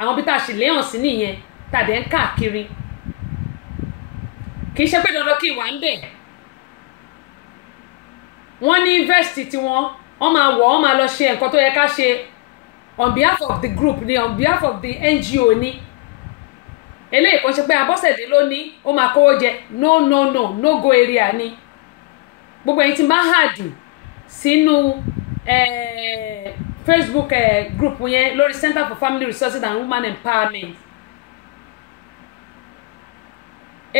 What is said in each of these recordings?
àwọn bí tá a sì léhàn sí nìyẹn tàdé ń káàkiri kì í ṣe pé dandan kí ìwà ń bẹ̀ wọ́n ní vẹ́ẹ̀sì tiwọn wọ́n máa wọ̀ wọ́n máa lọ ṣe nǹkan tó yẹ ká ṣe on behalf of the group ni on behalf of the NGO ni eléyìí kan ṣe pé Abọ́sẹ̀dé ló ní ó máa kówó jẹ no go area ni gbogbo ẹ̀yin tí máa hàdù sínú Facebook group yẹn lórí Center for Family Resources and Women Empowerment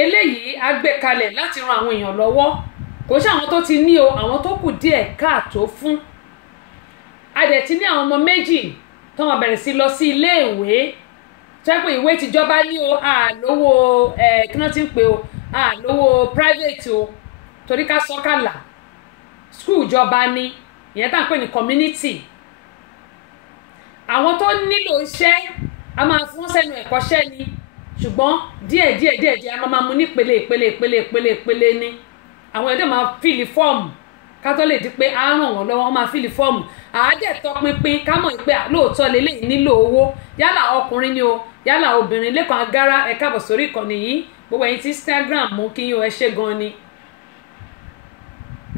eléyìí á gbé kalẹ̀ láti ran àwọn èèyàn lọ́wọ́ kò ṣe àwọn tó ti ní o àwọn tó kù díẹ̀ káàtó fún a dẹ̀ ti ní àwọn ọmọ méjì tó máa bẹ̀rẹ̀ sí lọ sí iléèwé tó yẹ pé ìwé tìjọba ní o àlówó kí wọ́n ti ń pè o àlówó private o torí ká sọ́kàlà school ìjọba ní ìyẹn tá à ń pè ní community àwọn tó nílò iṣẹ́ a máa fún sẹ́nu ẹ̀kọ́ṣẹ́ ni ṣùgbọ́n díẹ̀ a máa mú ní ìpele ní àwọn ẹ̀dẹ̀ máa fìlì fọ́ọ̀mù ká tó lè di pé á ràn wọ́n lọ́wọ́ wọ́n máa fìlì fọ́ọ̀mù àádẹ́ tọpinpin ká mọ̀ pé lóòótọ́ lélẹ́yìn nílò owó yálà ọkùnrin ni o yálà obìnrin Lẹ́kan Agárá ẹ káàbọ̀ sórí ìkànnì yìí gbogbo ẹ̀yin tí Instagram mú kí yín o ẹ ṣé gan ni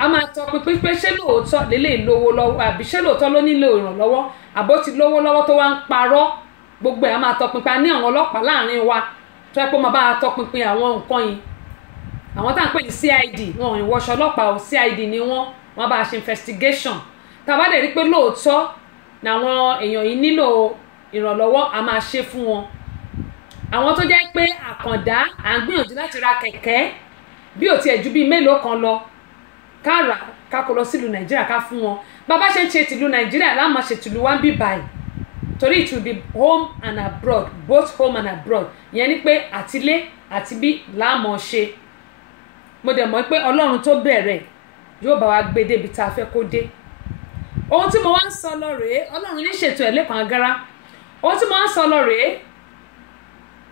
a máa tọpinpin pé ṣé lóòótọ́ lélẹ́yìn lówó lọ́wọ́ àbí ṣé lóòótọ́ ló nílò ìrànlọ́wọ́ àbó ti lówó lọ́wọ́ tó wá ń parọ́ gbogbo ẹ̀ a máa tọpinpin a ní àwọn ọlọ́pàá láàrin wa tó yẹ pé ó máa bá a tọpinpin àwọn nǹkan yìí àwọn tá à ń pè ní CID wọn ò ní wọṣọ ọlọ́pàá o CID ni wọ́n bá a ṣe investigation tá a bá dẹ̀ rí pé lóòótọ́ làwọn èèyàn yìí nílò ìrànlọ́wọ́ a máa ṣe fún wọn àwọn tó jẹ́ pé àkàndá à ń gbìyànjú láti ra kẹ̀kẹ́ bí ò tiẹ̀ ju bíi mélòó kan lọ ká rà ká kó lọ sílùú Nàìjíríà ká fún wọn bàbá ṣe ń ṣe tìlú Nàìjíríà láà máa ṣe tìlú wá ń bí báyìí torí it will be home and abroad both home and abroad ìyẹn ni pé àtilé àti bí láàmọ̀ ṣe mo dẹ̀ mọ̀ pé Ọlọ́run tó bẹ̀rẹ̀ yóò bá wa gbé débi tá a fẹ́ kó dé ohun tí mo wá ń sọ lọ rèé Ọlọ́run ní ṣètò ẹ̀ Lẹ́kan Agárá ohun tí mo wá ń sọ lọ rèé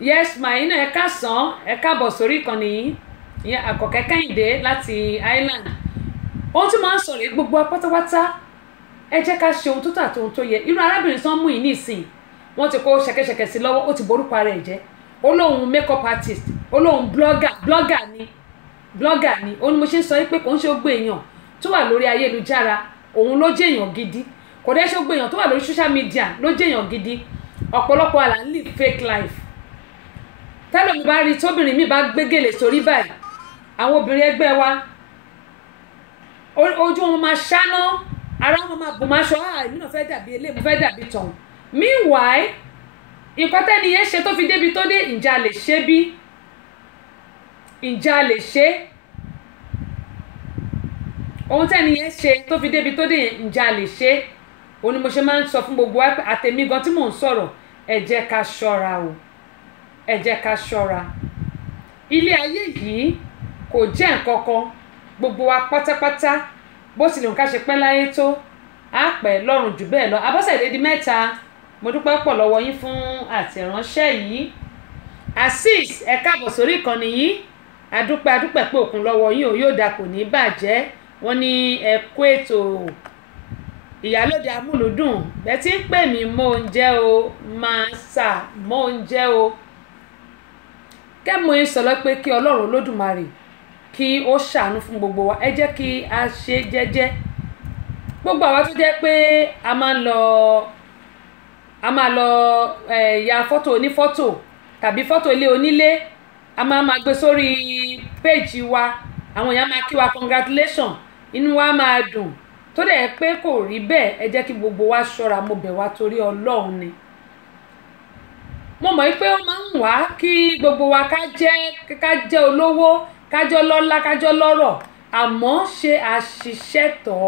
yes maina ẹ káàsán ẹ káàbọ̀ sórí ìkànnì yìí ìyẹn Àkọ́kẹ́ Kẹ́hìndé láti Ireland ohun tí mo wá ń sọ rèé gbogbo apátápátá ẹ jẹ́ ká ṣe ohun tó tà tó ohun tó yẹ irú arábìnrin sàn mú yìí nísìn wọ́n ti kó ṣẹ̀kẹ̀ṣẹ̀kẹ̀ sí lọ́wọ́ ó ti borúkọ ara ẹ̀ jẹ́ ó lóun makeup artist ó lóun blogger ni ó ní mo ṣe ń sọ pé kò ń ṣe gbogbo èèyàn tó wà lórí ayélujára òun ló jẹ́ èèyàn gidi kò dẹ́ ṣe gbogbo èèyàn tó wà lórí social media ló jẹ́ èèyàn gidi ọ̀pọ̀lọpọ̀ àlà ń live fake life tẹ́lẹ̀ mi bá rí tóbìnrin mi bá gbégèlè sórí báyìí àwọn obìnrin ẹgbẹ́ wa ojú wọn máa ṣáná ara wọn máa bò máa ṣọ èmi náà fẹ́ dàbí eléyìí mo fẹ́ dàbí tọ̀hún meanwhile nǹkan tẹ́ni yẹn ṣe tó fi débi tó dé ìjà lè ṣe bí ìjà lè ṣe ohun tẹ́ni yẹn ṣe tó fi débi tó dé ìjà lè ṣe òun ni mo ṣe máa ń sọ fún gbogbo àtẹ̀mí gan tí mò ń sọ̀rọ̀ ẹ jẹ́ ká ṣọ́ra o ẹ jẹ́ ká ṣọ́ra ilé ayé yìí kò jẹ́ nǹkan kan gbogbo wa pátápátá bó tilẹ̀ nǹkan ṣe pẹ́ láyé tó á pẹ́ lọ́rùn jù bẹ́ẹ̀ lọ Abọ́sẹ̀dé di mẹ́ta mo dúpẹ́ pọ̀ lọ́wọ́ yín fún àtẹ̀ránṣẹ́ yìí Azeez ẹ káàbọ̀ sórí ìkànnì yìí adúpẹ́ pé òkun lọ́wọ́ yín ò yóò dà kò ní bàjẹ́ wọ́n ní ẹ kú ètò ìyálóde amúlùdùn bẹ́ẹ̀ tí ń pè mí mò ń jẹ́ o máa sà mò ń jẹ́ o kẹ́mu yín sọ lọ pé kí Ọlọ́run Olódùmarè kí ó ṣàánú fún gbogbo wa ẹ jẹ́ kí a ṣe jẹ́jẹ́ gbogbo àwa tó jẹ́ pé a máa lọ ya fọ́tò onífọ́tò tàbí fọ́tò ilé onílé a máa gbé sórí péèjì wa àwọn èèyàn máa kí wa congratulation inú wa máa dùn tó dẹ̀ pé kò rí bẹ́ẹ̀ ẹ jẹ́ kí gbogbo wa ṣọ́ra mo bẹ̀ wá torí Ọlọ́run ni mo mọ̀ pé ó máa ń wá kí gbogbo wa ká jẹ́ olówó ká jẹ́ ọlọ́lá ká jẹ́ ọlọ́rọ̀ àmọ́ ṣe àṣìṣe tọ́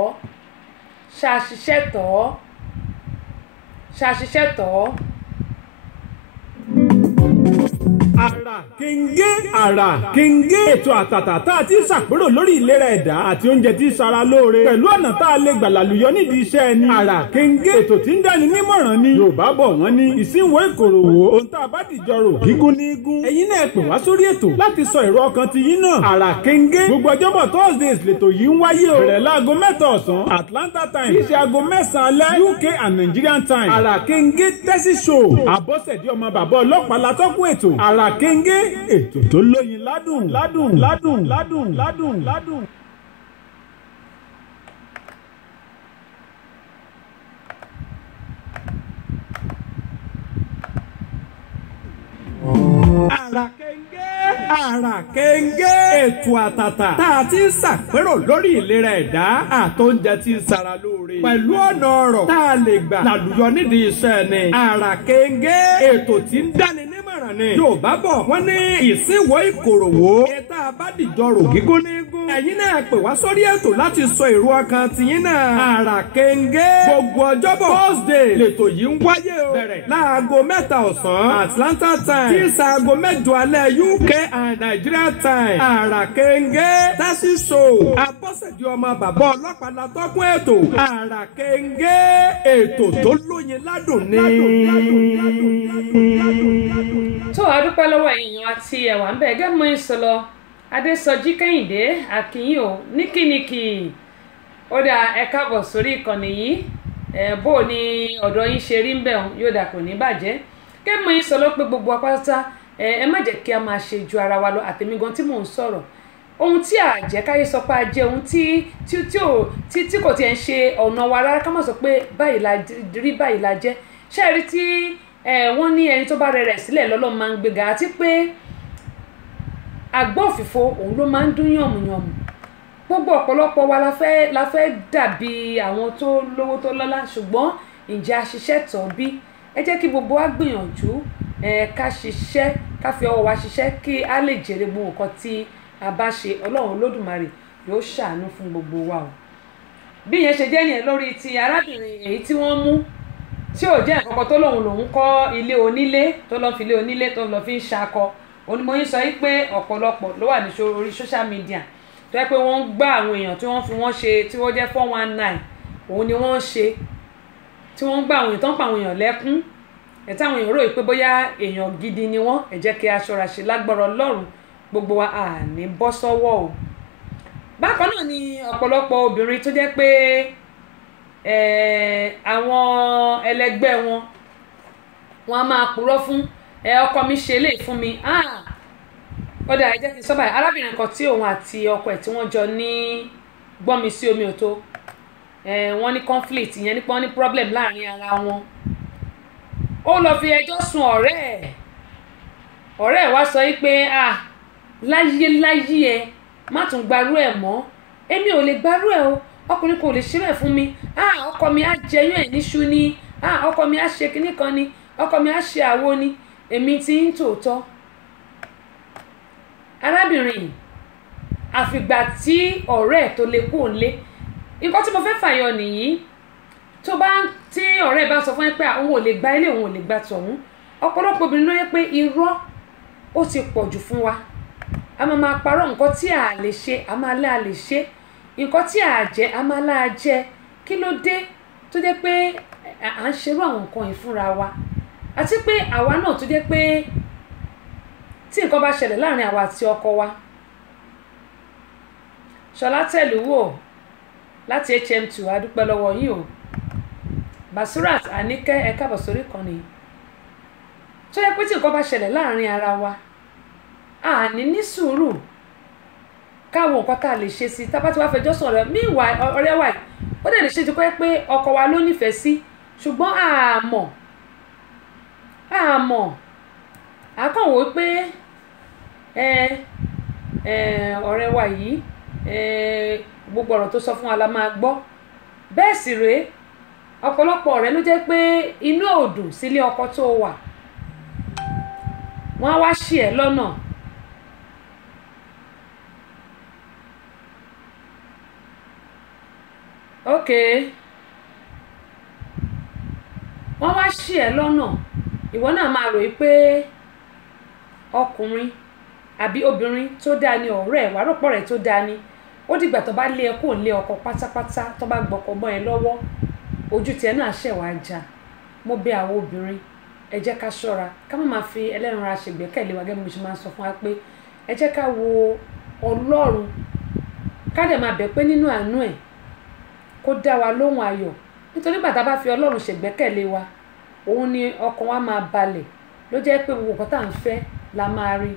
àrà kéńgé àrà kéńgé ètò àtàtà tá a ti ṣàpérò lórí ìlera ẹ̀dá àti oúnjẹ tí ṣara lóore pẹ̀lú ọ̀nà tá a lè gbà lálùyọ nídìí iṣẹ́ ẹni. àrà kéńgé ètò tí ń dáni nímọ̀ràn ni Yorùbá bọ̀ wọ́n ní ìsínwó ìkòròwò ohun tá a bá dìjọ rò gígún ní igun. ẹ̀yin náà pè wá sórí ètò láti sọ èrò ọkàn ti yín náà. àrà kéńgé gbogbo ọjọ́bọ̀ Thursdays lètò yìí ń wáyé o. bẹ̀rẹ̀ láago 7 ọ̀sán Atlanta time kìí ṣe aago 9 alẹ́ UK and Nigerian time. àrà kéńgé tẹ́sí show àbọ̀sẹ̀dí ọmọ bàbá ọlọ́pàá látọ́kùn ètò. àrà kéńgé ètò tó lóyin ládùn ládùn ládùn ládùn ládùn ládùn. àrà kéńgé àrà kéńgé ètò àtàtà tá a ti ń ṣàpérò lórí ìlera ẹ̀dá àtóúnjẹ tí ń ṣara lóore pẹ̀lú ọ̀nà ọ̀rọ̀ tá a lè gbà lálùyọ nídìí iṣẹ́ ni. àrà kéńgé ètò tí ń dáni nímọ̀ràn ni Yorùbá bọ̀ wọ́n ní ìsínwó ìkòròwò ètò àbádìjọrò gígún ní igun. ẹ̀yin náà pè wá sórí ètò láti sọ èrò ọkàn tiyín náà. àrà kéńgé gbogbo ọjọ́bọ̀ Thursday lètò yìí ń wáyé o. bẹ̀rẹ̀ láago 7 ọ̀sán Atlanta time tí ìsàgò 8 alẹ́ UK and Nigeria time. àrà kéńgé tásí show abọ́sẹ̀dì ọmọ bàbá ọlọ́pàá látọ́kùn ètò. àrà kéńgé ètò tó lóyin ládùn ní. tó a dúpẹ́ lọ́wọ́ èèyàn àti ẹ̀wà ń bẹ̀ gẹ́gẹ́ mọ́ ìsọlọ Adésọjí Kẹ́hìndé àkìyìn ò níkìníkì ó dà ẹ káàbọ̀ sórí ìkànnì yìí bó ni ọ̀dọ̀ yín ṣe rí ń bẹ̀ yóò dà kò ní bàjẹ́ gẹ́gẹ́ mọ́ ìsọlọ pé gbogbo apáta ẹ má jẹ́ kí a máa ṣe ju ara wa lọ àtẹ̀mí gan tí mò ń sọ̀rọ̀ ohun tí a jẹ́ káyé sọ pé a jẹ́ ohun tí kò tiẹ̀ ń ṣe ọ̀nà wa rárá ká má sọ pé báyìí la rí báyìí la jẹ́ ṣé ẹ rí tí wọ́n ní ẹni tó bá rẹ̀ sílẹ̀ lọ́lọ́run máa ń gbéga àti pé àgbọ̀ òfìfo òun ló máa ń dún yànmùyànmù gbogbo ọ̀pọ̀lọpọ̀ wa la fẹ́ dàbí àwọn tó lówó tó lọ́lá ṣùgbọ́n ǹjẹ́ a ṣiṣẹ́ tán bí ẹ jẹ́ kí gbogbo wa gbìyànjú ká ṣiṣẹ́ ká fi ọwọ́ wa ṣiṣẹ́ kí a lè jèrè gbogbo nǹkan tí a bá ṣe Ọlọ́run Olódùmarè yóò ṣàánú fún gbogbo wa o bí ìyẹn ṣe jẹ́ nìyẹn lórí ti arábìnrin èyí tí wọ́n mú tí ò jẹ́ nǹkan kan tó lòun kọ́ ilé onílé tó lọ́ fi ilé onílé tó lọ́ fi ń ṣakọ onímọ̀yìn sọ yìí pé ọ̀pọ̀lọpọ̀ ló wà ní orí social media tó yẹ pé wọ́n ń gbá àwọn èèyàn tí wọ́n fi wọ́n ṣe tí wọ́n jẹ́ 419 òun ni wọ́n ń ṣe tí wọ́n ń gbá àwọn èèyàn tó ń pa àwọn èèyàn lẹ́kún ẹ̀tá àwọn èèyàn rò pé bóyá èèyàn gidi ni wọ́n ẹ jẹ́ kí a ṣọ́ra ṣe lágbára Ọlọ́run gbogbo wa à ní bọ́ sọ́wọ́ o bákan náà ni ọ̀pọ̀lọpọ̀ obìnrin tó jẹ́ pé àwọn ẹlẹgbẹ́ wọn a máa purọ́ fún ọkọ mi ṣe lè fún mi ọ̀dà ẹ jẹ́ kí n sọ báyìí arábìnrin kan tí òun àti ọkọ ẹ̀ tí wọ́n jọ ní gbọ́nmi sí omi òtó wọ́n ní conflict ìyẹn nípa wọ́n ní problem láàrin ara wọn ó lọ fi ẹjọ́ sùn ọ̀rẹ́ ẹ̀ wá sọ yìí pé láyé ẹ má tún gbarú ẹ̀ mọ́ èmi ò lè gbarú ẹ̀ o ọkùnrin kò lè ṣe bẹ́ẹ̀ fún mi ọkọ mi á jẹyún ẹ̀ níṣu ni ọkọ mi á ṣe kinní kan ni ọkọ mi á ṣe àwo ni èmi ti ń tòótọ́ arábìnrin àfìgbà tí ọ̀rẹ́ ẹ̀ tó lè kú òǹlé nǹkan tí mo fẹ́ fàyọ nìyí tí ọ̀rẹ́ ẹ̀ bá sọ fún ẹ pé òun ò lè gba ilé òun ò lè gba tọ̀hún ọ̀pọ̀lọpọ̀ obìnrin ló yẹ pé irọ́ ó ti pọ̀ jù fún wa a máa parọ́ nǹkan tí a lè ṣe a máa lá a lè ṣe nǹkan tí a jẹ a máa lá a jẹ kí ló dé tó jẹ́ pé à ń ṣerú àwọn nǹkan yìí fúnra wa àti pé àwa náà tó jẹ́ pé tí nǹkan bá ṣẹlẹ̀ láàrin àwa àti ọkọ wa Ṣọlá Tẹ̀lúwò láti HM2 adúpẹ́ lọ́wọ́ yín o Basirat Àníkẹ́ ẹ káàbọ̀ sórí kan nìyí tó yẹ pé tí nǹkan bá ṣẹlẹ̀ láàrin ara wa àní ní sùúrù káwọn nǹkan tá a lè ṣe sí tábà tí wàá fẹjọ́ sùn ọ̀rẹ́ míwà ọ̀rẹ́ wa ó dẹ̀ lè ṣe ti kọ́ pé ọkọ wa ló nífẹ̀ẹ́ sí ṣùgbọ́n àmọ́ àkànwò pé ọ̀rẹ́ wa yìí gbogbo ọ̀rọ̀ tó sọ fún wa la máa gbọ́ bẹ́ẹ̀ sì rèé ọ̀pọ̀lọpọ̀ ọ̀rẹ́ ló jẹ́ pé inú òdùn sílé ọkọ tó wà wọ́n á wá ṣì ẹ́ lọ́nà wọ́n wá ṣì ẹ́ lọ́nà ìwọ náà máa rò pé ọkùnrin àbí obìnrin tó dáa ni ọ̀rẹ́ ẹ̀ wàá rọ̀pọ̀ rẹ̀ tó dáa ni ó dìgbà tó bá lé ẹ kó lé ọkọ pátápátá tó bá gbọ́kọ̀ mọ́ ẹ lọ́wọ́ ojú tiẹ̀ náà ṣẹ̀ wá já. Mo bẹ̀ àwọn obìnrin ẹ jẹ́ ká ṣọ́ra ká má máa fi ẹlẹ́ran ara ṣègbẹ́kẹ̀lé wa gẹ́gẹ́ bí mo ṣe máa ń sọ fún wa pé ẹ jẹ́ ká wo Ọlọ́run ká dẹ̀ máa bẹ̀ pé nínú àánú ẹ̀ kó dá wa lóhùn ayọ̀ nítorí bàtà bá fi Ọlọ́run ṣègbẹ́kẹ̀lé wa òun ni ọkàn wa máa balẹ̀ ló jẹ́ pé gbogbo nǹkan tá à ń fẹ́ la máa rí.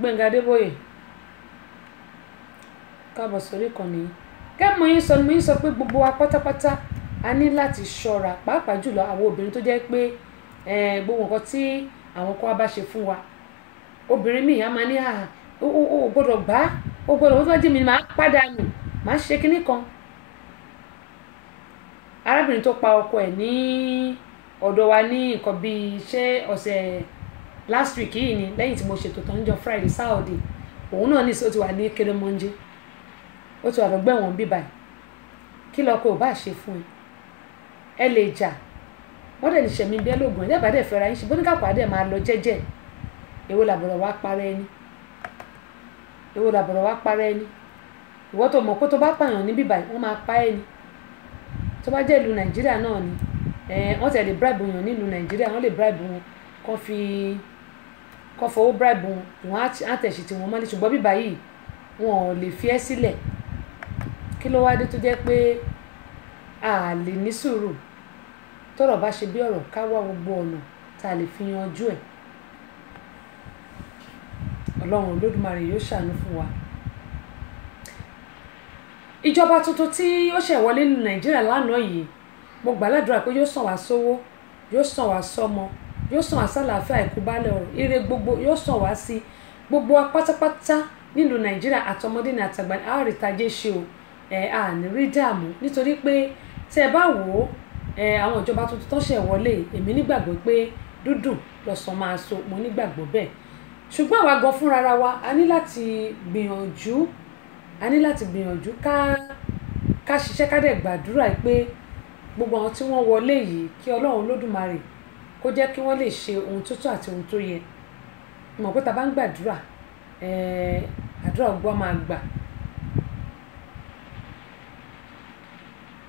Gbẹ̀ngà Adébóyè káàbọ̀ sórí ìkànnì yìí kẹ́ mo yín sọ pé gbogbo wa pátápátá a ní láti ṣọ́ra pàápàá jùlọ àwọn obìnrin tó jẹ́ pé gbogbo nǹkan tí àwọn kan wá bá ṣe fún wa obìnrin míì á máa ní o gbọ́dọ̀ gbá o gbọ́dọ̀ wọ́n tó bá jẹ́ mi máa pàdánù máa ṣe kinní kan. Arábìnrin tó pa ọkọ ẹ̀ ní ọ̀dọ̀ wa ní nǹkan bíi ọ̀sẹ̀ last week yìí ni lẹ́yìn tí mo ṣètò tán níjọ́ Friday Saturday òun náà ní ó ti wà ní Kérémọ́njé ó ti wà lọ́gbà ẹ̀wọ̀n bíbá ẹ̀ kí lọ́kọ ò bá ṣe fún ẹ lè jà wọ́n dẹ̀ ní ṣẹ̀mí bí ẹlògùn ẹ̀ lẹ́bàá dẹ̀ fẹ́ra yín ṣe bóníkàpá dẹ̀ máa lọ jẹ́jẹ́ èwo làbọ̀rọ̀ wá parẹ́ ẹni ìwọ tó mọ̀ pé tó bá pààyàn ní bíbá wọ́n máa pa ẹni tó bá jẹ́ ìlú Nàìjíríà náà ni wọ́n tẹ̀lé bribe wọn nílùú Nàìjíríà wọ́n lè bribe wọn kọ́ fowó bribe wọn á tẹ̀sí tí wọ́n mọ́lẹ̀ ṣùgbọ́n bíbá yìí wọn ò lè fi ẹ́ sílẹ̀ kí ló wá dé tó jẹ́ pé a lè ní sùúrù tọ́rọ̀ bá ṣe bí ọ̀rọ̀ ká wá gbogbo ọ̀nà tá a lè fi yanjú ẹ̀. Ọlọ́run Olódùmarè yóò ṣàánú fún wa. Ìjọba tuntun tí ó ṣẹ̀ wọlé ní Nàìjíríà lánàá yìí mo gbàládùra pé yóò sàn wá sówó yóò sàn wá sọ́mọ yóò sàn wá sálàáfíà ìkúbálẹ̀ ọ̀rọ̀ ire gbogbo yóò sàn wá sí gbogbo wa pátápátá nílùú Nàìjíríà àtọmọdé ní àtàgbà àárítàjé ṣe o àní rí dààmú nítorí pé tẹ́ ẹ bá wò ó àwọn ìjọba tuntun tó ṣẹ̀ wọlé èmi nígbàgbọ́ pé dúdùn lọ́sàn máa so mo nígbàgbọ́ bẹ́ẹ̀ ṣùgbọ́n àwa gan fúnra wa a ní láti gbìyànjú ká ṣiṣẹ́ ká dẹ̀ gbàdúrà pé gbogbo àwọn tí wọ́n wọlé yìí kí Ọlọ́run Olódùmarè kó jẹ́ kí wọ́n lè ṣe ohun tó tọ́ àti ohun tó yẹ mọ̀ pé ta bá ń gbàdúrà àdúrà ọgbọ́n máa gbà.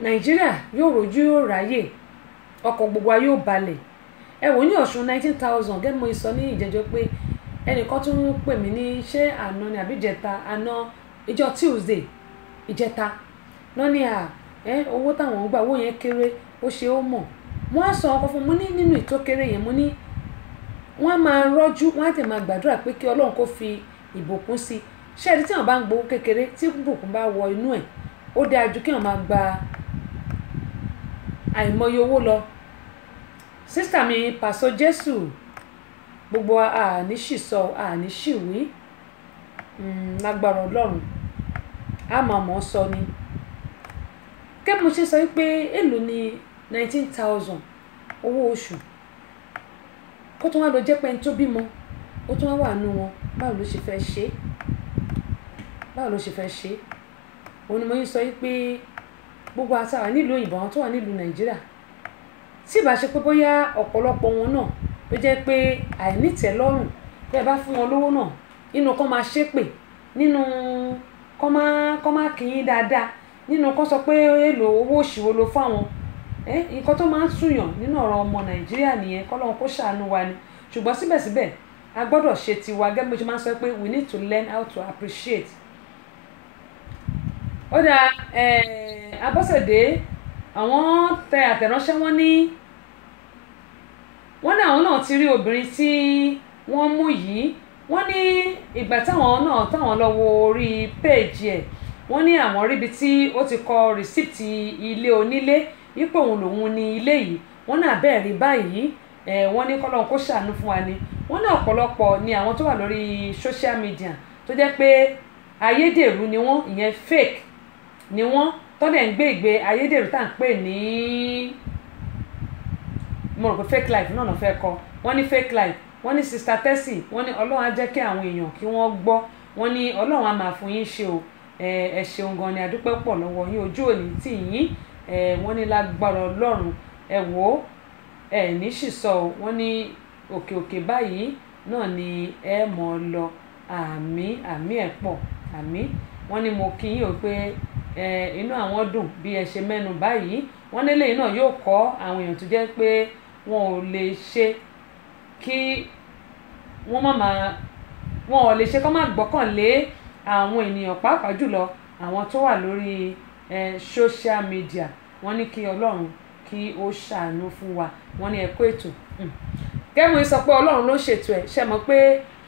Nàìjíríà yóò rojú yóò ráyè ọkọ̀ gbogbo wa yóò balẹ̀ ẹ wò ní Ọ̀ṣun 19,000 gẹ́gẹ́ mo sọ ní ìjẹ́jọ́ pé ẹnìkan tún pè mí ní ṣé àná ni àbí ìjẹta àná ìjọ Tuesday ìjẹta náà ní owó táwọn ń gbà owó yẹn kéré ó ṣe ó mọ̀ wọ́n á sọ ọkọ̀ fún mo ní nínú ìtó kéré yẹn mo ní wọ́n á máa rọ́jú wọ́n á tẹ̀ máa gbàdúrà pé kí Ọlọ́run kó fi ìbùkún sí ṣé ẹni tí wọ́n bá ń gbowó kékeré tí ìbùkún bá wọ inú ẹ̀ ó dáa ju kí wọ́n máa gba àìmọye owó lọ. Sísítà mi Pàṣọ Jésù gbogbo àní ṣìsọ àní ṣìwí lágbára Ọlọ́run a máa mọ̀ ọ́ sọ ni kẹ́ mo ṣe sọ wípé èlò ni 19,000 owó oṣù kó tún wá lọ jẹ́ pé ẹni tó bímọ ó tún wá wà nù wọn báwo ló ṣe fẹ́ ṣe òun ni mo yín sọ wípé gbogbo àtàwà nílùú òyìnbó àwọn tó wà nílùú Nàìjíríà tí ìbá ṣe pé bóyá ọ̀pọ̀lọpọ̀ wọn náà ló jẹ́ pé àìnítẹ̀lọ́rùn bẹ́ẹ̀ bá fún wọn lówó náà nínú kọ́ máa ṣépè nínú kọ́ máa kì í dáadáa nínú kọ́ sọ pé èlò owó òṣìwò ló fún àwọn nǹkan tó máa ń súyàn nínú ọ̀rọ̀ ọmọ Nàìjíríà nìyẹn kọ́lọ́run kó ṣàánú wa ni ṣùgbọ́n síbẹ̀síbẹ̀ a gbọ́dọ̀ ṣe tiwa gẹ́gẹ́ bí mo ṣe máa ń sọ pé we need to learn how to appreciate. Ó dáa Abọ́sẹ̀dé àwọn tẹ àtẹ̀ránṣẹ́ wọn ní àwọn náà ti rí obìnrin tí wọ́n mú yìí wọ́n ní ìgbà táwọn lọ wo orí péèjì ẹ̀ wọ́n ní àwọn ríbi tí ó ti kọ rìsíìtì ilé onílé ipò òun lòun ní ilé yìí wọ́n náà bẹ́ẹ̀ rí báyìí wọ́n ní kọ́lọ́n kó ṣàánú fún wa ni wọ́n ní ọ̀pọ̀lọpọ̀ ni àwọn tó wà lórí social media tó jẹ́ pé ayédèrú ni wọ́n ìyẹn fake ni wọ́n tọ́lẹ̀ ń gbé ìgbé ayédèrú tá à ń pè ní mo rò pé fake life náà fẹ́ kọ wọ́n ní fake life wọ́n ní Sister Tessie wọ́n ní Ọlọ́run á jẹ́ kí àwọn èèyàn kí wọ́n gbọ́ wọ́n ní Ọlọ́run á máa fún yín ṣe o ẹ ṣeun gan ni adúpẹ́ pọ̀ lọ́wọ́ yín ojú òní tì yín wọ́n ní lágbára Ọlọ́run ẹ wò ó ẹ ní sì sọ o, wọ́n ní òkè òkè báyìí náà ni ẹ mọ̀ ọ́ lọ. Àmín àmín ẹ̀ pọ̀ àmín. Wọ́n ní mo kí yín o pé inú àwọn dùn bí ẹ ṣe mẹ́nu báyìí. Wọ́n ní eléyìí náà yóò kọ́ àwọn èèyàn tó jẹ́ pé wọn ò lè ṣe kí wọ́n wọn ò lè ṣe kó má gbọ́kànlé àwọn ènìyàn pàápàá jùlọ àwọn tó wà lórí social media. Wọ́n ní kí Ọlọ́run kí ó ṣàánú fún wa. Wọ́n ní ẹ kú ètò. Kẹ́mi sọ pé Ọlọ́run ló ṣètò ẹ̀. Ṣé mọ̀ pé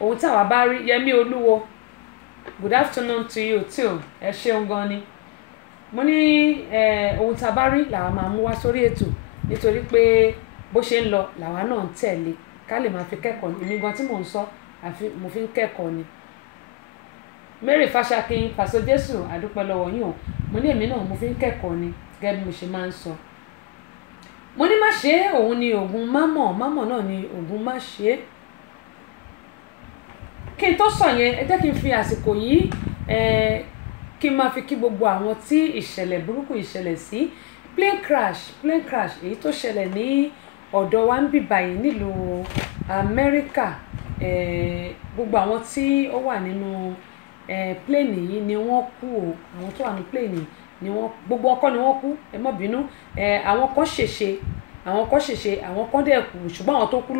ohun tí àwa bá rí, Yẹmí Olúwo, good afternoon to you too. Ẹ ṣeun gan ni. Mo ní ohun tí a bá rí làwa máa mú wá sórí ètò nítorí pé bó ṣe ń lọ làwa náà ń tẹ̀lé ká lè máa fi kẹ́kọ̀ọ́. Èmi gan tí mò ń sọ mo fi ń kẹ́kọ̀ọ́ ni. Mary Fashakin Faso Jésù àdúpẹ́ lọ́wọ́ yín o. Mo ní èmi náà mo fi ń kẹ́kọ̀ọ́ ni gẹ́gẹ́ bí mo ṣe máa ń sọ. Mo ní má ṣe òun ni oògùn mámọ̀ náà ni oògùn má ṣe. Kí n tó sọ yẹn ẹ jẹ́ kí n fi àsìkò yìí kí n máa fi kí gbogbo àwọn tí ìṣẹ̀lẹ̀ burúkú ìṣẹ̀lẹ̀ sí plane crash èyí tó ṣẹlẹ̀ ní ọ̀dọ̀ wa ń bì báyìí nílùú Amẹ́ríkà. Gbogbo àwọn tí ó wà nínú plane yìí ni wọ́n kú o. Àwọn tó wà ní plane yìí ni wọ́n gbogbo ọkọ ni wọ́n kú, ẹ má bínú. Àwọn kan ṣèṣe àwọn kan dẹ̀ kú ṣùgbọ́n àwọn tó kú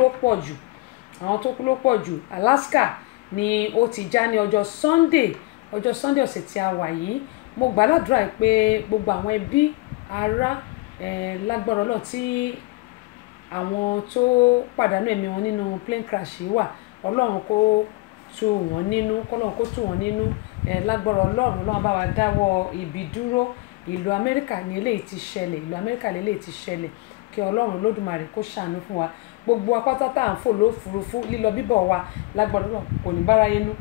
ló pọ̀ jù. Alaska ni ó ti já ní ọjọ́ Sunday ọ̀sẹ̀ tí a wà yìí. Mo gbàdúrà pé gbogbo àwọn ẹbí ará lágbára Ọlọ́run tí àwọn tó pàdánù ẹ̀mí wọn nínú plane crash yìí wà, Ọlọ́run kó tù wọ́n nínú. Lágbára Ọlọ́run bá wa dáwọ́ ibi dúró. Ìlú Amẹ́ríkà ni eléyìí ti ṣẹlẹ̀. Kí Ọlọ́run Olódùmarè kó ṣàánú fún wa. Gbogbo apáta tá à ń fò lófurufú lílọ bíbọ̀ wa lágbára Ọlọ́run kò ní bára yẹnu.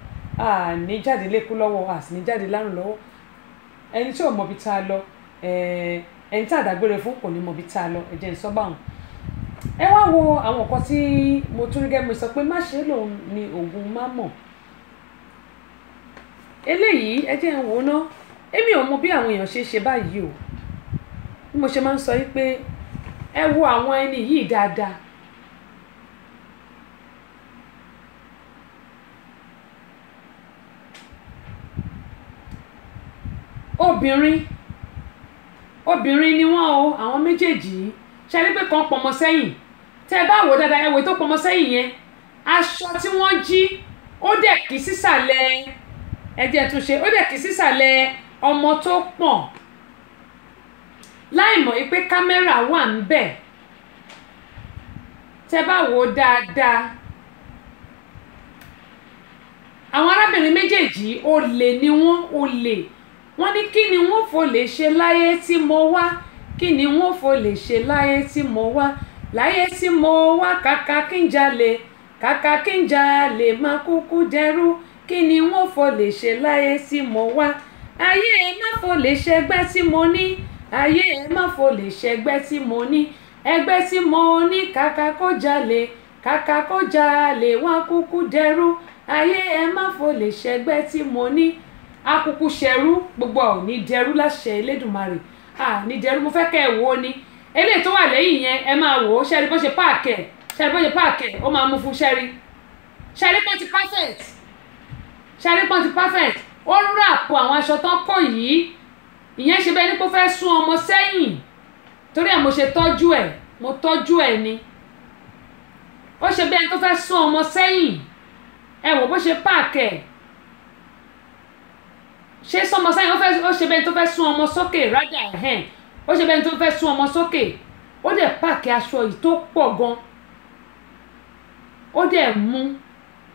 Ní jáde lékú lọ́wọ́, sì ní jáde lárùn lọ́wọ́. Ẹni tí ò mọ̀ bí tá a lọ, ẹni tí àdágbére fún kò ní mọ̀ bí tá a lọ. Ẹ jẹ́ n sọ báwọn. Ẹ wá wo àwọn nǹkan tí mo tún rí gẹ́gẹ́ mo sọ pé má ṣe lòun ni oògùn mámọ̀. Eléyìí ẹ jẹ́ n wò ná. Èmi ò mọ bí àwọn èèyàn ṣe báyìí o. Bí mo ṣe máa ń sọ yìí pé ẹ wo àwọn ẹni yìí dáadáa. Obìnrin ni wọ́n o, àwọn méjèèjì yìí. Ṣe rí pé kan pọmọ sẹ́yìn. Tẹ́ bá wò dáadáa ẹ wò tó pọmọ sẹ́yìn yẹn. Aṣọ tí wọ́n jí ó dẹ̀ kì í sísàlẹ̀ ẹ̀jẹ̀ tún ṣe, ó dẹ̀ kì í sísàlẹ̀ ọmọ tó pọ̀n. Láì mọ̀ pé kámẹ́rà wà ńbẹ̀. Tẹ́ bá wò dáadáa. Àwọn arábìnrin méjèèjì olè ni wọ́n. Wọ́n ní kí ni wọ́n fò lè ṣe láyé tí mo wá. Kí ni wọ́n fò lè ṣe láyé tí mo wá. Láyé tí mo wá kàkà kí n jalè má kúkú dẹrú. Kí ni wọ́n fò lè ṣe láyé tí mo wá. Ayé ẹ má fò lè ṣẹgbẹ́ tí mo ní. Ayé ẹ má fò lè ṣẹgbẹ́ tí mo ní. Ẹgbẹ́ tí mo ní kàkà kó jalè wá kúkú dẹrú. Ayé ẹ má fò lè ṣẹgbẹ́ tí mo ní. Akúkú ṣẹrú gbogbo ò ní dẹrú láṣẹ Elédùmarè. Ní dẹrú mo fẹ́ kẹ́ ẹ wò ó ni. Eléyìí tó wà lẹ́yìn yẹn ẹ máa wò ó. Ṣẹ́rí bó ṣe páàkì ẹ̀ ó máa mú fún ṣẹ́rí. Ṣẹ́rí pọ́n ti perfect. Ó ràpọ̀ àwọn aṣọ tán kọ́ yìí. Ìyẹn ṣe bẹ́ẹ̀ ni pé ó fẹ́ sún ọmọ sẹ́yìn. Torí ẹ̀ mo ṣe tọ́jú ẹ̀ ni. Ó ṣe bẹ́ẹ̀ ni tó fẹ́ sún ọmọ sẹ́yìn. Ẹ wò bó ṣe páàkì ẹ̀. Ṣé sọmọ sẹ́yìn ó ṣe bẹ́ẹ̀ ni tó fẹ́ sún ọmọ sókè rádà ẹ̀hẹ́n. Ó ṣe bẹ́ẹ̀ ni tó fẹ́ sún ọmọ sókè. Ó dẹ̀ páàkì aṣọ yìí tó pọ̀ gan. Ó dẹ̀ mú.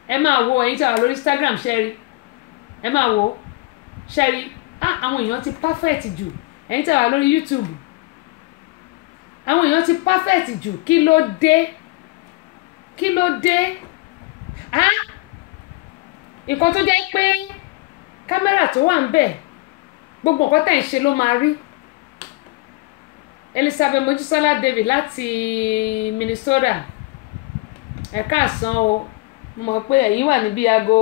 Ẹ máa wo ẹ̀yin tí a wà lórí Instagram ṣẹ́rí. Ẹ máa wo ṣẹ́rí. Àwọn èèyàn ti perfect jù. Ẹ̀yin tí a wà lórí YouTube. Àwọn èèyàn ti perfect jù. Kí ló dé? Nǹkan tó jẹ́ pé kámẹ́rà tó wà ń bẹ̀ gbogbo nǹkan tẹ̀ ń ṣe ló máa rí. Elizabeth Mojísọ́lá David láti Minnesota. Ẹ káàsán o. Mo mọ̀ pé ẹ̀yin wà níbí aago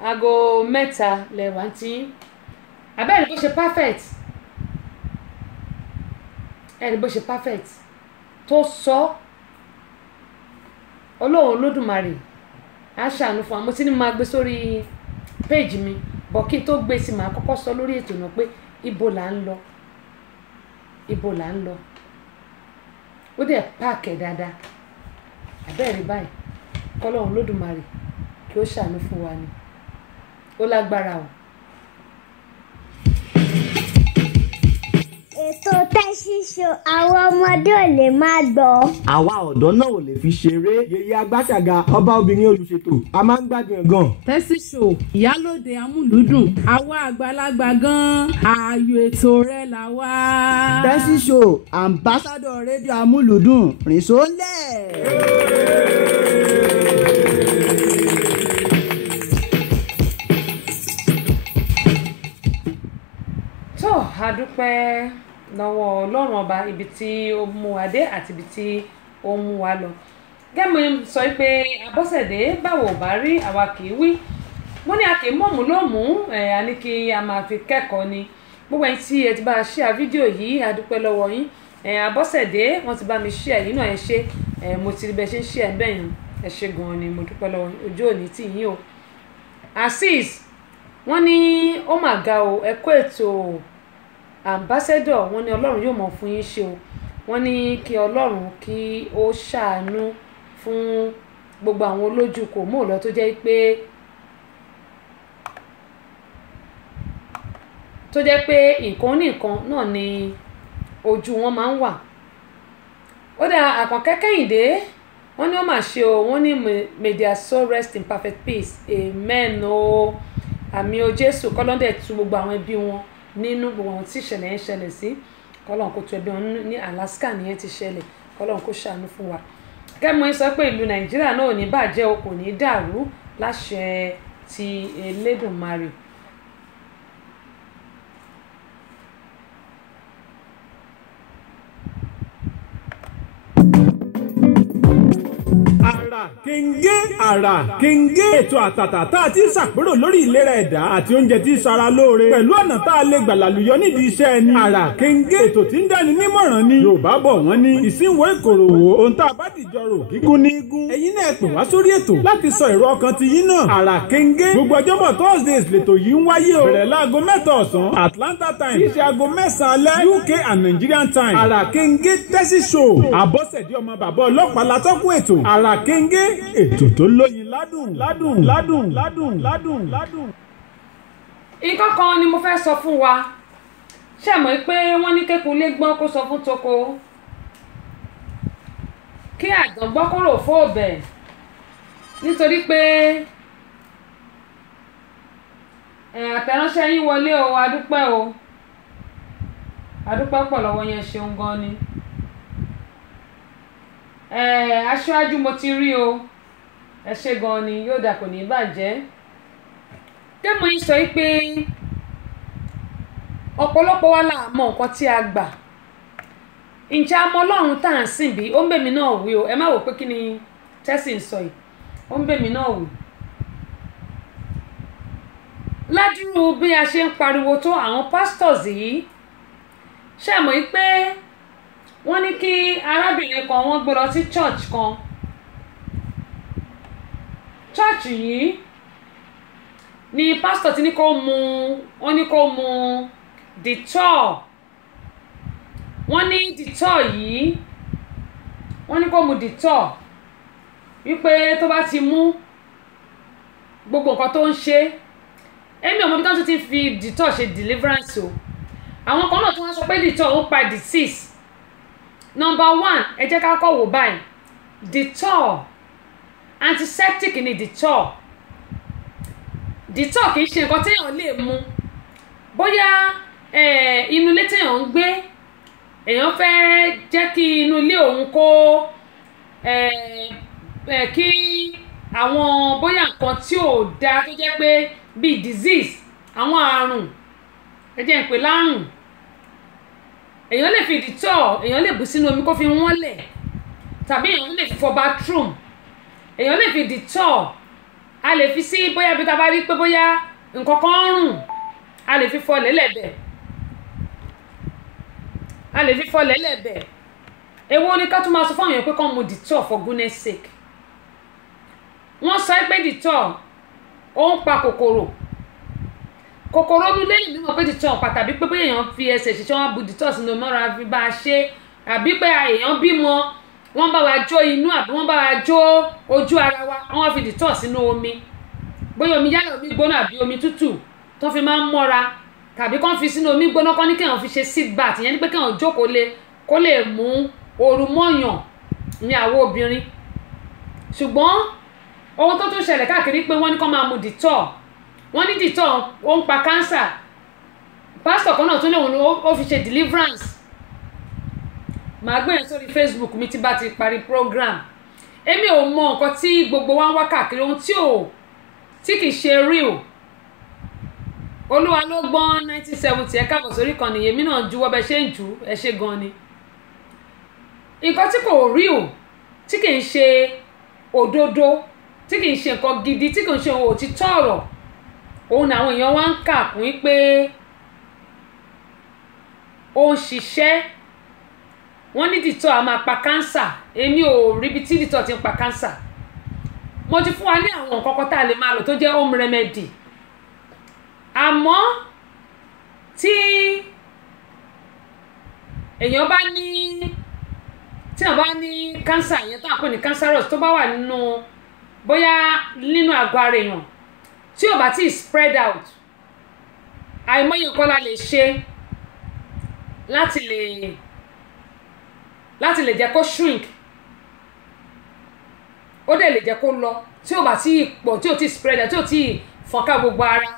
3 lẹ́wà tí. Abẹ́rẹ́ bó ṣe perfect. ẹni bó ṣe perfect tó sọ Ọlọ́run Olódùmarè á ṣàánú fún wa. Mo ti ní máa gbé sórí péèjì mi bọ̀ kí n tó gbé sí máa kọ́kọ́ sọ lórí ètò náà pé ibo là ń lọ ó dẹ̀ páàkì dáadáa àbẹ́ẹ̀rí báyìí kọ́lọ́run Olódùmarè kí ó ṣàánú fún wa ni ó lágbára o. Ètò Tẹ́sí Show àwọn ọmọdé ò lè máa gbọ́. Àwa ọ̀dọ́ náà ò lè fi ṣeré. Yèyé Agbáṣàga ọba obìnrin olùṣètò a máa ń gbádùn ẹ̀ gan. Tẹ́sí Show ìyálòde amúlùúdùn àwa àgbàlagbà gan ààyò ètò rẹ̀ là wá. Tẹ́sí Show ambassador rédíò amúlùúdùn rìn sólẹ̀. A dúpẹ́ lọ́wọ́ Ọlọ́run ọba ibi tí ó mú wa dé àti ibi tí ó mú wa lọ. Gẹ́gẹ́ sọ pé Abọ́sẹ̀dé báwo bá rí àwa kì í wí. Mo ní a kì í mọ̀mú lómú a ní kí a máa fi kẹ́kọ̀ọ́ ni. Gbogbo ẹ̀yin tí ẹ ti bá a share fídíò yìí a dúpẹ́ lọ́wọ́ yín. Abọ́sẹ̀dé wọ́n ti bá mi share yìí náà ẹ ṣé. Mo ti rí bẹ́ẹ̀ ṣe ń share bẹ́ẹ̀ yẹn ẹ ṣé gan-an ni mo dúpẹ́ lọ́wọ́ yín. Ojú òní tì yín o. Azeez wọ́n ní ó mà ga o ẹ kó ètò ambassador wọ́n ní Ọlọ́run yóò mọ̀ fún yín ṣe o. Wọ́n ní kí Ọlọ́run kí ó ṣàánú fún gbogbo àwọn olójú kò mú lọ tó jẹ́ pé nǹkan ní nǹkan náà ni ojú wọn máa ń wà. Ó dá Àkànkẹ́ Kẹ́hìndé wọ́n ní ó mà ṣe o. Wọ́n ní may their soul rest in perfect peace amen o. Àmì o Jésù kọ́lọ́dẹ̀ tu gbogbo àwọn ẹbí wọn nínú gbogbo àwọn tí ìṣẹ̀lẹ̀ yẹn ṣẹlẹ̀ sí. Kọ́lọ́n kó tu ẹbí wọn ní Alaska nìyẹn ti ṣẹlẹ̀. Kọ́lọ́n kó ṣàánú fún wa. Kẹ́mọ́ sọ pé ìlú Nàìjíríà náà ò ní bàjẹ́ o kò ní dàrú láṣẹ ti Elédùmarè. Àrà kéńgé ètò àtàtà tá a ti ń ṣàpérò lórí ìlera ẹ̀dá àti oúnjẹ tí ń ṣara lóore pẹ̀lú ọ̀nà tá a lè gbà lálùyọ nídìí iṣẹ́ ẹni. Àrà kéńgé ètò tí ń dáni nímọ̀ràn ni Yorùbá bọ̀ wọ́n ní ìsínwó ìkòròwò ohun tá a bá dìjọ rò kíkún ní igun. Ẹ̀yin náà pè wá sórí ètò láti sọ èrò ọkàn ti yín náà. Àrà kéńgé gbogbo ọjọ́bọ̀ Thursdays lètò yìí ń wáyé o. Bẹ̀rẹ̀ láago 7 ọ̀sán Atlanta time kì í ṣe aago 9 alẹ́ UK and Nigerian time. Àrà kéńgé Tẹ́sí Show Abọ́sẹ̀dé ọmọ bàbá ọlọ́pàá látọ́kùn ètò. Àrà kéńgé ètò tó lóyin ládùn. Nǹkan kan ni mo fẹ́ sọ fún wa. Ṣé mọ̀ pé wọ́n ní kékulé gbọ́n kó sọ fún toko kí àgbọ̀n gbọ́ kó rò fóòbẹ̀ nítorí pé àtẹ̀ránṣẹ́ yín wọlé o adúpẹ́ pọ̀ lọ́wọ́ yẹn ṣeun gan ni. Aṣáájú mo ti rí o ẹ ṣé gan ni yóò dà kò ní bàjẹ́. Tẹ́mọ̀ yín sọ pé ọ̀pọ̀lọpọ̀ wa là mọ̀ nǹkan tí a gbà. Ǹjẹ́ a mọ Ọlọ́run tá à ń sìn bí? Ó ń bẹ̀ mí náà wí o. Ẹ má wò pé kí ni Tẹ́sí ń sọ yìí. Ó ń bẹ̀ mí náà wí. Ládùúrú bí a ṣe ń pariwo tó àwọn pastors yìí. Ṣé ẹ mọ̀ pé wọ́n ní kí arábìnrin kan wọ́n gbé lọ sí church kan. Church yìí ni pastor ti ní kó mu Dettol. Wọ́n ní Dettol yìí wọ́n ní kó mu Dettol wípé tó bá ti mú gbogbo nǹkan tó ń ṣe èmi ò mọ̀ bí wọ́n ti fi Dettol ṣe deliverance o. Àwọn kan náà tí wọ́n sọ pé Dettol ó pa disease. Number 1 ẹ jẹ́ ká kọ́ wò báyìí Dettol antiseptic ni Dettol kì í ṣe nǹkan téèyàn lè mu bóyá inú ilé téèyàn ń gbé èèyàn fẹ́ jẹ́ kí inú ilé òun kó kí àwọn bóyá nǹkan tí ò dáa tó jẹ́ pé bíi disease àwọn àrùn ẹ jẹ́ ń pè lárùn èèyàn lè fi Dettol èèyàn lè bù sínú omi kó fi wọ́n lẹ̀ tàbí èèyàn lè fi fọ bathroom èèyàn lè fi Dettol a lè fi sí bóyá bí ta bá rí pé bóyá nǹkan kan rùn a lè fi fọ lẹ́lẹ̀bẹ̀ a lè fi fọlẹ̀ lẹ́bẹ̀ èwo ni ká tún máa sọ fún àwọn èèyàn pé kán mu Dettol for goodness sake wọ́n sọ pé Dettol ó ń pa kòkòrò ní lẹ́yìn mímọ̀ pé Dettol pa tàbí pé èèyàn fi ẹsẹ̀ ṣiṣẹ́ wọn bu Dettol sínú mọ́ra fi bá a ṣe àbí pé èèyàn bímọ wọ́n bá wa jó inú àbí wọ́n bá wa jó ojú ara wa wọ́n fi Dettol sínú omi bóyá omi yálà omi gbóná àbí omi tútù tó fi máa ń mọ́ra tàbí kán fi sínú omi gbóná kán ní kéèyàn fi ṣe seat bath ìyẹn ní pé kéèyàn jókòó kó lè mú ooru mọ́yàn ní àwọ̀ obìnrin ṣùgbọ́n ohun tó tún ṣẹlẹ̀ káàkiri pé wọ́n ní kán máa mu Dettol wọ́n ní Dettol ó ń pa cancer pásítọ̀ kan náà tún lóun ó fi ṣe deliverance màá gbé yẹn sórí Facebook mi tí bá ti parí program èmi ò mọ nǹkan tí gbogbo wa ń wá káàkiri ohun tí kì í ṣe real olúwa ló gbọ́n 1970 ẹ káàbọ̀ sórí kan nìyẹn mi náà juwọ́ bẹ ṣe ń jù ẹ ṣe gan ni nǹkan tí kò real tí kì í ṣe òdodo tí kì í ṣe nǹkan gidi tí kì í ṣe òtítọ́ ọ̀rọ̀ òun làwọn èèyàn wá ń kà kún pé ó ń ṣiṣẹ́ wọ́n ní Dettol a máa pa cancer èmi ò ríbi tí Dettol ti ń pa cancer mo ti fún wa ní àwọn nǹkan kan tá a lè máa lò tó jẹ́ home remedy àmọ́ tí èèyàn bá ní cancer yẹn tó à ń pè ní cancerous tó bá wà nínú bóyá nínú àgọ́ ara èèyàn tí ò bá tí spread out àìmọye nǹkan la lè ṣe láti lè jẹ́ kó shrink ó dẹ̀ lè jẹ́ kó lọ tí ò bá tí pọ̀ tí ò tí spread out tí ò tí fọ́nká gbogbo ara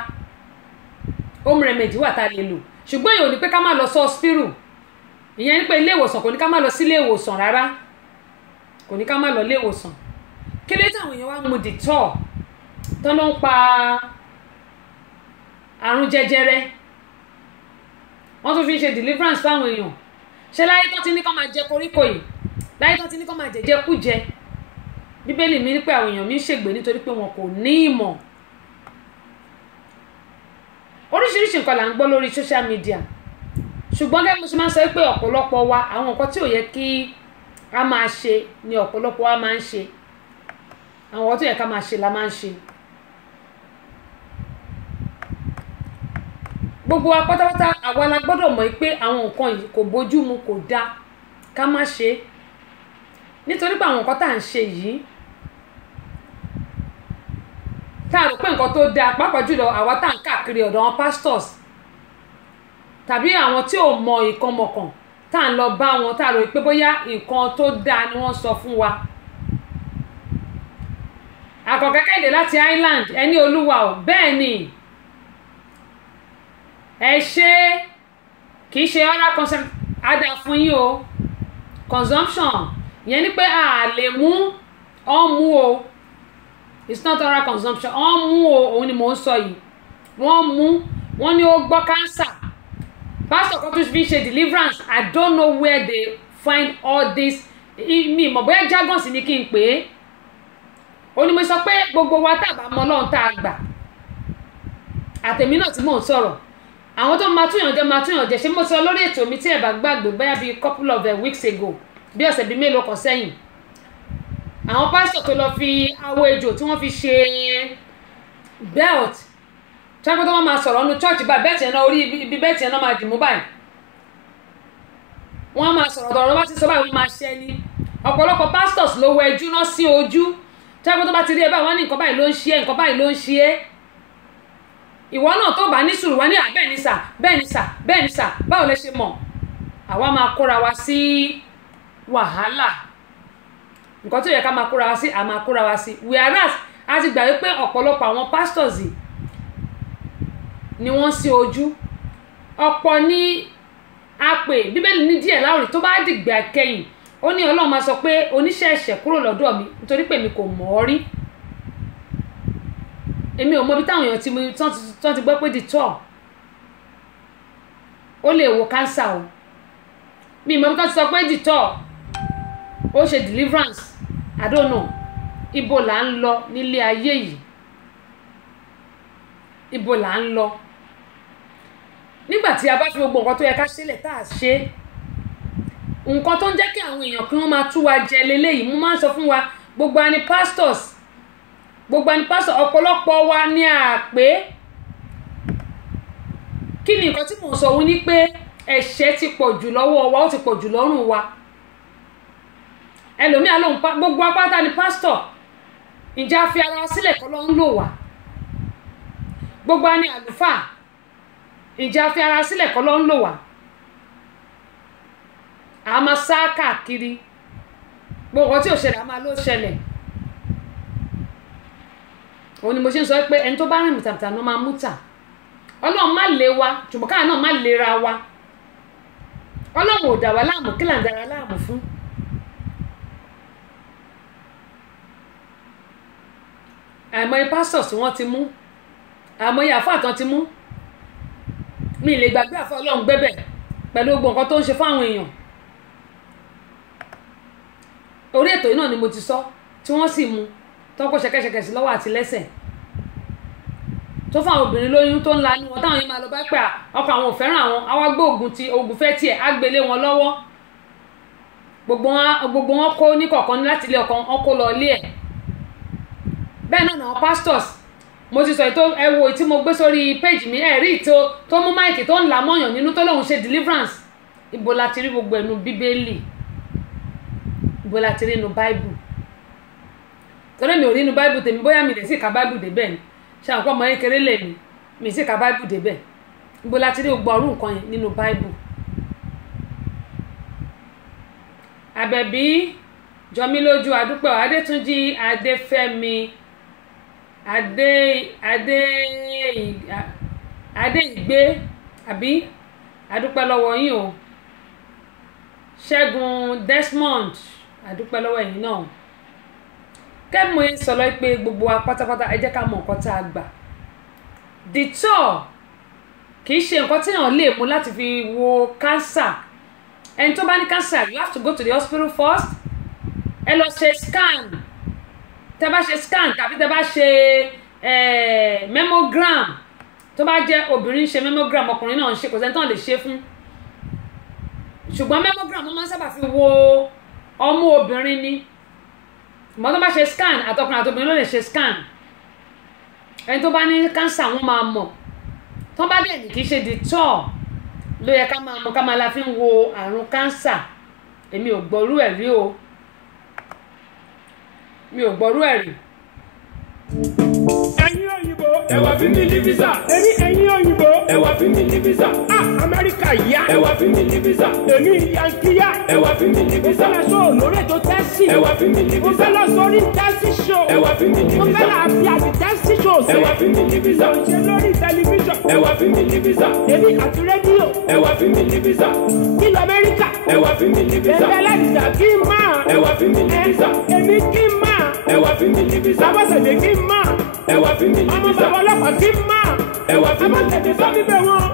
home remedy wà tá a lè lò ṣùgbọ́n èèyàn ò ní pé ká má lọ sọ hospital ìyẹn ní pé ilé ìwòsàn kò ní ká má lọ sí ilé ìwòsàn rárá kò ní ká má lọ ilé ìwòsàn kí ló táwọn èèyàn wá mu Dettol tó ló ń pa àrùn jẹjẹrẹ wọ́n tún fi ń ṣe deliverance fáwọn èèyàn ṣé láyé tó ti ní ká máa jẹ koríko yìí láyé tó ti ní ká máa jẹjẹ kújẹ bíbélì mi ní pé àwọn èèyàn mi ń ṣègbè nítorí pé wọn kò ní ìmọ̀ oríṣiríṣi nǹkan là ń gbọ́ lórí social media ṣùgbọ́n gẹ́gẹ́ mo ṣe máa ń sọ pé ọ̀pọ̀lọpọ̀ wa àwọn nǹkan tí ò yẹ kí a máa ṣe ni ọ̀pọ̀lọpọ̀ wa máa ń ṣe àwọn nǹkan tó yẹ ká máa ṣe la máa ń ṣe gbogbo wa pátápátá àwa la gbọ́dọ̀ mọ̀ pé àwọn nǹkan yìí kò bójú mu kò dáa ká má ṣe nítorí pé àwọn nǹkan tá à ń ṣe yìí tá a rò pé nǹkan tó dáa pàápàá jùlọ àwa tá à ń káàkiri ọ̀dọ̀ àwọn pastors tàbí àwọn tí ò mọ ìkan mọ̀kàn tá à ń lọ bá wọn tá a rò pé bóyá nǹkan tó dáa ni wọ́n sọ fún wa àkọ́kẹ́kẹ́ èdè láti Ireland ẹni olúwa ò bẹ́ẹ̀ ni ẹ ṣe kì í ṣe oral consumption ada fún yín o consumption yẹn ni pé a lè mú ọmú o it's not oral consumption ọmú o òun ni mò ń sọ yìí wọ́n mú wọ́n ní ó gbọ́ cancer pastor kan tó fi ṣe deliverance I don't know where they find all this mi mọ̀ bóyá jargon sì ni kí n pè é ó ní mo sọ pé gbogbo wa tàbá mọ Ọlọ́run tá a gbà àtẹ̀mí náà tí mò ń sọ̀rọ̀ àwọn tó máa túyàn jẹ ṣé mo sọ lórí ètò mi tí ẹ bá gbàgbé bóyá bíi couple of weeks ago bí ọ̀sẹ̀ bíi mélòó kan sẹ́yìn àwọn pásítọ̀ tó lọ fi awọ ejò tí wọ́n fi ṣe belt tí wọ́n pẹ́ tó wọ́n máa sọ̀rọ̀ ọ́nù church báyìí bẹ́ẹ̀tì ẹ̀ náà orí ibi bẹ́ẹ̀tì ẹ̀ náà máa dìmú báyìí wọ́n máa sọ̀rọ̀ ọ̀rọ̀ bá ti sọ báyìí wọ́n máa ṣẹ́ ní ọ̀pọ̀lọpọ̀ pastors ló wọ ẹjú náà sí ojú tí wọ́n pẹ́ tó bá ti rí ẹ báyìí wọ́n ní nǹkan báyìí ló ń ṣe é nǹkan báyìí ló ń ṣe é ìwọ náà tó bá ní sùúrù wá ní bẹ́ẹ̀ ni sà bẹ́ẹ̀ ni sà bẹ́ẹ̀ ni sà báwo lẹ ṣe mọ̀ àwa máa kóra wa sí wàhálà nǹkan tó yẹ ká máa kóra wa sí a máa kóra wa sí whereas a ti gbà wípé ọ̀pọ̀lọpọ̀ àwọn pastors ni wọ́n sí ojú ọ̀pọ̀ ní apè bíbélì ní díẹ̀ láwùrì tó bá dìgbà kẹ́yìn ó ní Ọlọ́run máa sọ pé oníṣẹ́ ẹ̀ṣẹ̀ kúrò lọ́dọ̀ mi nítorí pé mi kò mọ̀ ọ́ rí èmi ò mọ bí táwọn èèyàn tán ti gbọ́ pé Dettol ó lè wo cancer o mi ò mọ bí tán ti sọ pé Dettol ó ṣe deliverance I don't know ibo là ń lọ nílé ayé yìí ibo là ń lọ nígbà tí a bá fi gbogbo nǹkan tó yẹ ká ṣẹlẹ̀ tá a ṣe nǹkan tó ń jẹ́ kí àwọn èèyàn kí wọ́n máa tú wa jẹ leléyìí. Mo máa ń sọ fún wa gbogbo ani pastors ọ̀pọ̀lọpọ̀ wa ní àpé kí ni nǹkan tí mò ń sọ wí ni pé ẹ̀ṣẹ̀ ti pọ̀ jù lọ́wọ́ wa, ó ti pọ̀ jù lọ́rùn wa. Ẹlòmíà lóhun gbogbo apáta ni pásítọ̀, ǹjẹ́ a fi ara sílẹ̀ kọ́ ló ń lò wá? Gbogbo ani àlùfáà, ǹjẹ́ a fi ara sílẹ̀ kọ́ ló ń lò wá? A máa sá káàkiri, gbogbo tí ò ṣẹlẹ̀ a máa ló ṣẹlẹ̀. Òun ni mo ṣe ń sọ pé ẹni tó bá rìn mùtàmùtà ló máa mú tà. Ọlọ́run má lé wa, ṣùgbọ́n káà náà má lera wa. Ọlọ́run ò dà wá láàmú, kí là ń dára láàmú fún? Àìmọye pastors wọ́n ti mú, àìmọye àfáà tán ti mú. Mi lè gbàgbé àfáà Ọlọ́run gbẹ́bẹ̀ pẹ̀lú gbogbo nǹkan tó ń ṣe fáwọn èèyàn. Orí ètò yìí náà ni mo ti sọ tí wọ́n sì mú tó ń kó ṣẹ̀kẹ̀ṣẹ̀kẹ̀ sí lọ́wọ́ àti lẹ́sẹ̀, tó fún àwọn obìnrin lóyún tó ń la ní wọn táwọn yẹn máa lọ bá pẹ́ ọkọ àwọn ò fẹ́ràn àwọn, àwọn gbé oògùn fẹ́ tiẹ̀ á gbélé wọn lọ́wọ́. Gbogbo wọn kó ní kọ̀ọ̀kan láti ilé ọkọ wọn kó lọ ilé ẹ̀. Bẹ́ẹ̀ náà àwọn pastors, mo ti sọ ètò ẹ̀wò tí mo gbé sórí page mi, ẹ̀rí tó mú máìkì tó ń là mọ́yàn nínú tó lóun ṣe deliverance. Ibo la ti rí gbogbo ẹnu bíbélì? Ibo la ti rí inú Bible? Torí mi ò rí inú Bible tèmi, bóyá mi lè sì ka Bible débẹ̀ ni. Ṣé àwọn ọmọ yẹn kéré lè mi sì ka Bible débẹ̀? Ibo la ti rí gbogbo ọ̀run nǹkan yẹn nínú Bible? Àbẹ̀bí Jọmílójú Adúpẹ́ Adétúnjí Adéfẹ́mi Adé ìgbé àbí adúpẹ́ lọ́wọ́ yín o. Ṣẹ́gun Desmond adúpẹ́ lọ́wọ́ yín náà. Kẹ́mi sọ̀rọ̀ pé gbogbo wa pátápátá ẹ jẹ́ ká mọ̀ nǹkan tá a gbà. Dettol kì í ṣe nǹkan tí èèyàn lè mú láti fi wo cancer. Ẹni tó bá ní cancer, you have to go to the hospital first. Ẹ lọ ṣe scan. Tẹ́ bá ṣe scan tàbí tẹ́ bá ṣe mammogram, tó bá jẹ́ obìnrin ṣe mammogram, ọkùnrin náà ń ṣe, kò sẹ́ni tó lè ṣe fún. Ṣùgbọ́n mammogram wọ́n máa ń sábà fi wo ọmú obìnrin ni. Ìmọ̀ tó bá ṣe scan, àtọkùnrin àtobìnrin ló lè ṣe scan. Ẹni tó bá ní cancer wọ́n máa mọ̀. Tó bá dẹ̀ ní kì í ṣe Dettol ló yẹ ká máa mọ̀, ká máa la fi ń wo àrùn cancer. Èmi ò gbọ́rú ẹ̀ rí o. Mi ò gbọ́rú ẹ̀ rí. Ẹ̀yin òyìnbó ẹ wá fi mí ní visa. Èmi ẹ̀yin òyìnbó ẹ wá fi mí ní visa. Amẹ́ríkà yá ẹ wá fi mí ní visa. Èmi Yankee yá ẹ wá fi mí ní visa. Mo fẹ́ lọ sọ lórí ètò tẹ́sí. Ẹ wá fi mí ní visa. Mo fẹ́ lọ sórí tẹ́sí show. Ẹ wá fi mí ní visa. Mo fẹ́ lọ àfi àti tẹ́sí show. Ẹ wá fi mí ní visa. Mo ṣe lórí tẹlifíṣàn. Ẹ wá fi mí ní visa. Èmi àti rédíò. Ẹ wá fi mí ní visa. Nílò Amẹ́ríkà. Ẹ wá fi mí ní visa. Èmi ẹlẹ́dìdà kí n máa. Ẹ wá fi mí ní visa. Èmi kí n máa. Ẹ wá fi mí ní visa. Abọ́sẹ̀dé kí n máa. Ẹ wá fi mí ní visa. Ọmọ bàbá ọlọ́pàá kí n máa. Ẹ wá fi mí ní visa. Abọ́sẹ̀dé sọ mi bẹ̀ wọ́n.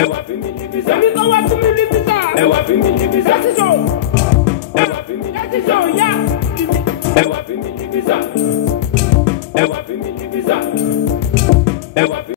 Ẹ wá fi mí ní visa. Èmi kan wá fún mi ní visa. Ẹ wá fi mí ní visa. Lẹ́sìsọ. Ẹ wá fi mí ní visa. Lẹ́sìsọ yá. Ẹ wá fi mí ní visa. Ẹ wá fi mí ní visa. Ẹ wá fi